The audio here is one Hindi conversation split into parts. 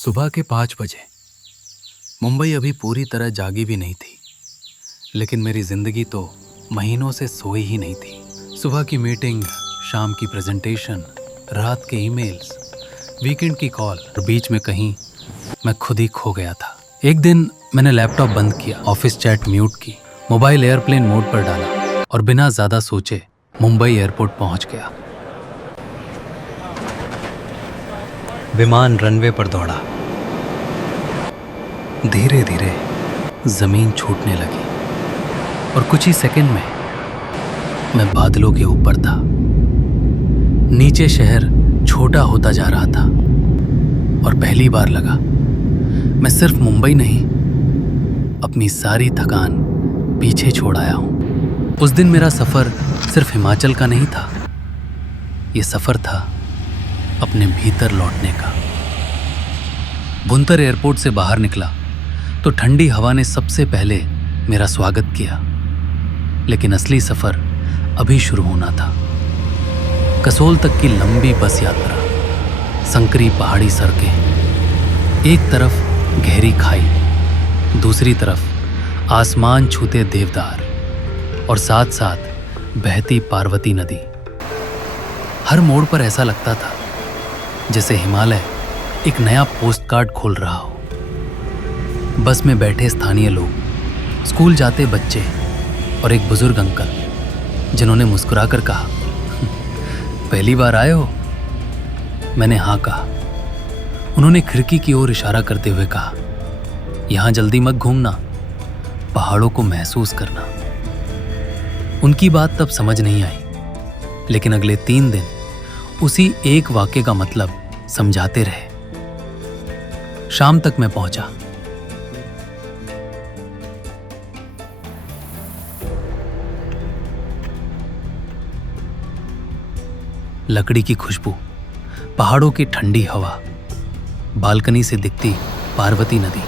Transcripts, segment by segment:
सुबह के 5 बजे। मुंबई अभी पूरी तरह जागी भी नहीं थी, लेकिन मेरी जिंदगी तो महीनों से सोई ही नहीं थी। सुबह की मीटिंग, शाम की प्रेजेंटेशन, रात के ईमेल्स, वीकेंड की कॉल और बीच में कहीं मैं खुद ही खो गया था। एक दिन मैंने लैपटॉप बंद किया, ऑफिस चैट म्यूट की, मोबाइल एयरप्लेन मोड पर डाला और बिना ज्यादा सोचे मुंबई एयरपोर्ट पहुंच गया। विमान रनवे पर दौड़ा। धीरे धीरे जमीन छूटने लगी और कुछ ही सेकंड में मैं बादलों के ऊपर था। नीचे शहर छोटा होता जा रहा था और पहली बार लगा मैं सिर्फ मुंबई नहीं, अपनी सारी थकान पीछे छोड़ आया हूं। उस दिन मेरा सफर सिर्फ हिमाचल का नहीं था, ये सफर था अपने भीतर लौटने का। भुंतर एयरपोर्ट से बाहर निकला तो ठंडी हवा ने सबसे पहले मेरा स्वागत किया, लेकिन असली सफर अभी शुरू होना था। कसोल तक की लंबी बस यात्रा, संकरी पहाड़ी सड़कें, एक तरफ गहरी खाई, दूसरी तरफ आसमान छूते देवदार और साथ साथ बहती पार्वती नदी। हर मोड़ पर ऐसा लगता था जैसे हिमालय एक नया पोस्ट कार्ड खोल रहा हो। बस में बैठे स्थानीय लोग, स्कूल जाते बच्चे और एक बुजुर्ग अंकल जिन्होंने मुस्कुराकर कहा, पहली बार आए हो? मैंने हाँ कहा। उन्होंने खिड़की की ओर इशारा करते हुए कहा, यहां जल्दी मत घूमना, पहाड़ों को महसूस करना। उनकी बात तब समझ नहीं आई, लेकिन अगले 3 दिन उसी एक वाक्य का मतलब समझाते रहे। शाम तक मैं पहुंचा। लकड़ी की खुशबू, पहाड़ों की ठंडी हवा, बालकनी से दिखती पार्वती नदी।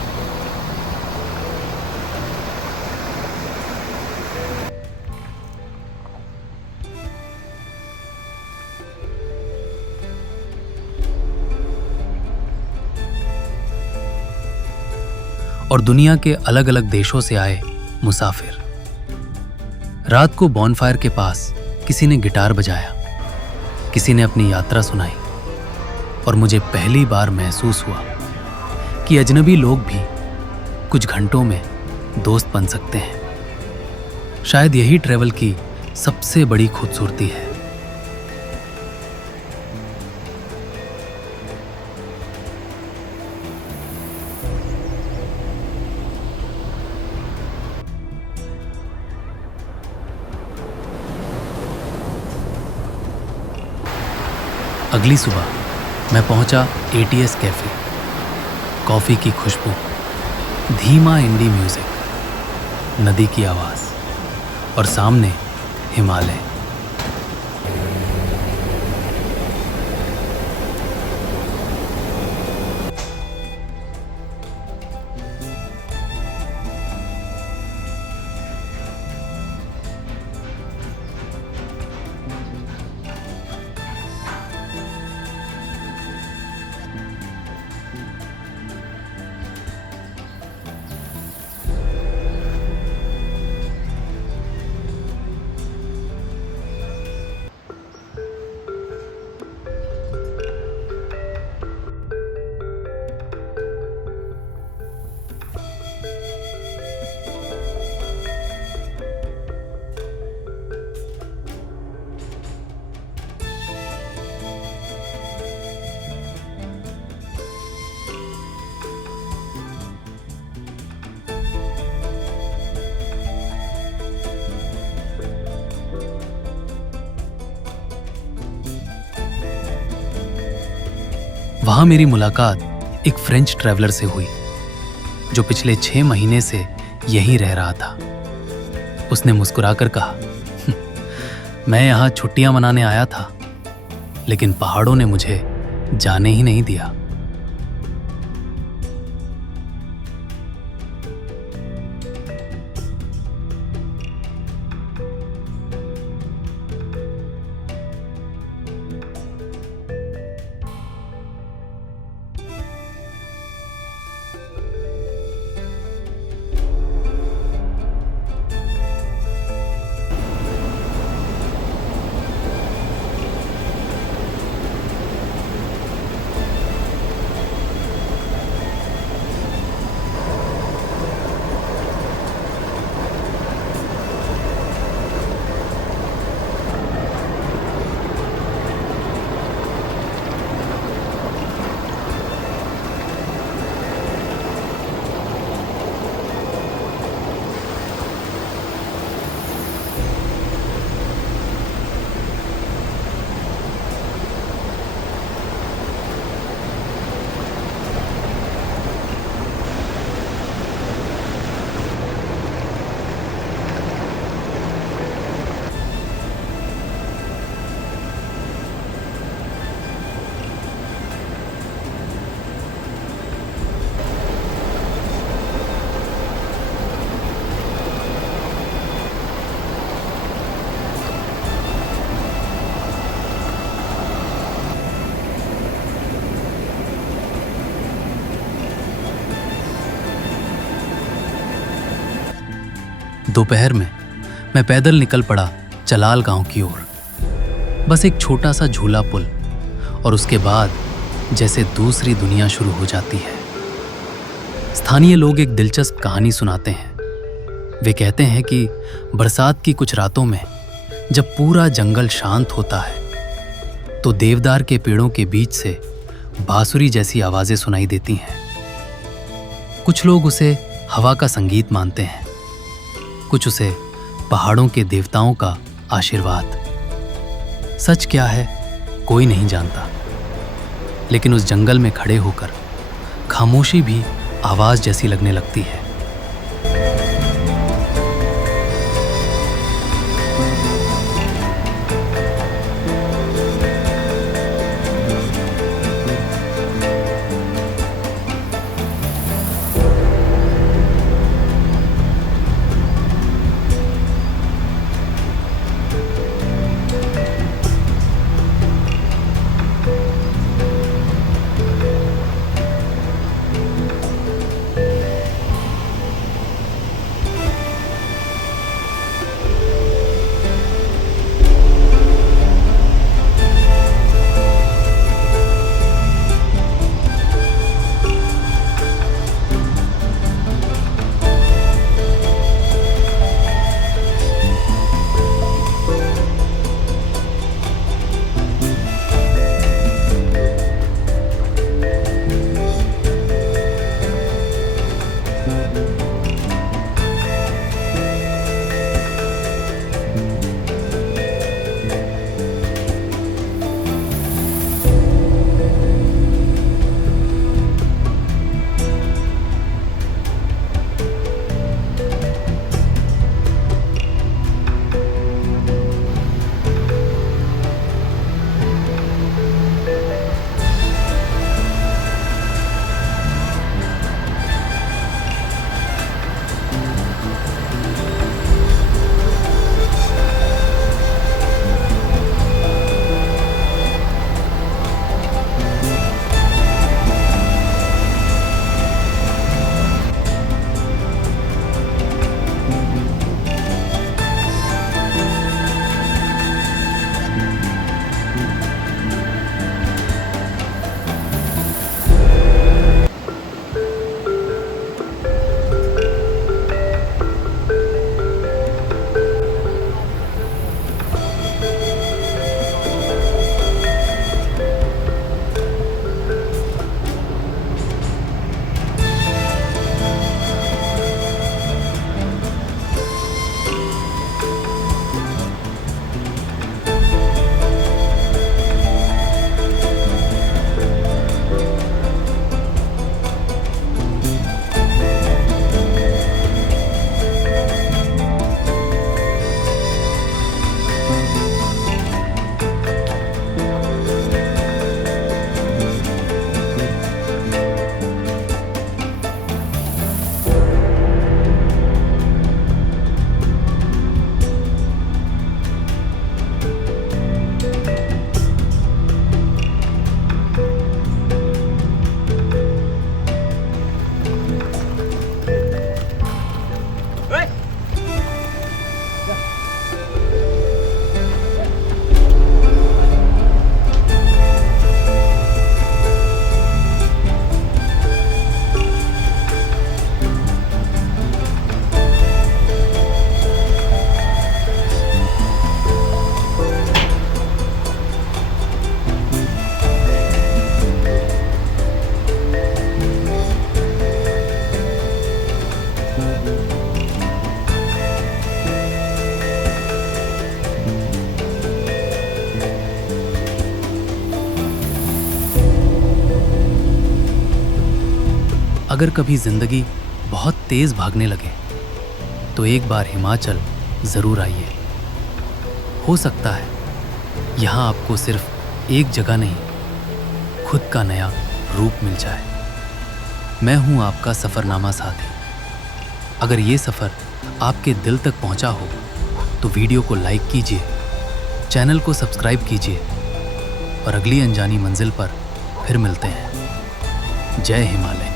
और दुनिया के अलग अलग देशों से आए मुसाफिर। रात को बॉनफायर के पास किसी ने गिटार बजाया, किसी ने अपनी यात्रा सुनाई और मुझे पहली बार महसूस हुआ कि अजनबी लोग भी कुछ घंटों में दोस्त बन सकते हैं। शायद यही ट्रैवल की सबसे बड़ी खूबसूरती है। अगली सुबह मैं पहुंचा ATS कैफे। कॉफी की खुशबू, धीमा इंडी म्यूजिक, नदी की आवाज और सामने हिमालय। वहां मेरी मुलाकात एक फ्रेंच ट्रैवलर से हुई जो पिछले 6 महीने से यहीं रह रहा था। उसने मुस्कुराकर कहा, मैं यहां छुट्टियां मनाने आया था, लेकिन पहाड़ों ने मुझे जाने ही नहीं दिया। दोपहर में मैं पैदल निकल पड़ा चलाल गांव की ओर। बस एक छोटा सा झूला पुल और उसके बाद जैसे दूसरी दुनिया शुरू हो जाती है। स्थानीय लोग एक दिलचस्प कहानी सुनाते हैं। वे कहते हैं कि बरसात की कुछ रातों में जब पूरा जंगल शांत होता है तो देवदार के पेड़ों के बीच से बांसुरी जैसी आवाजें सुनाई देती हैं। कुछ लोग उसे हवा का संगीत मानते हैं, कुछ उसे पहाड़ों के देवताओं का आशीर्वाद। सच क्या है कोई नहीं जानता, लेकिन उस जंगल में खड़े होकर खामोशी भी आवाज जैसी लगने लगती है। अगर कभी जिंदगी बहुत तेज भागने लगे तो एक बार हिमाचल जरूर आइए। हो सकता है यहाँ आपको सिर्फ एक जगह नहीं, खुद का नया रूप मिल जाए। मैं हूँ आपका सफ़रनामा साथी। अगर ये सफ़र आपके दिल तक पहुँचा हो तो वीडियो को लाइक कीजिए, चैनल को सब्सक्राइब कीजिए और अगली अनजानी मंजिल पर फिर मिलते हैं। जय हिमालय।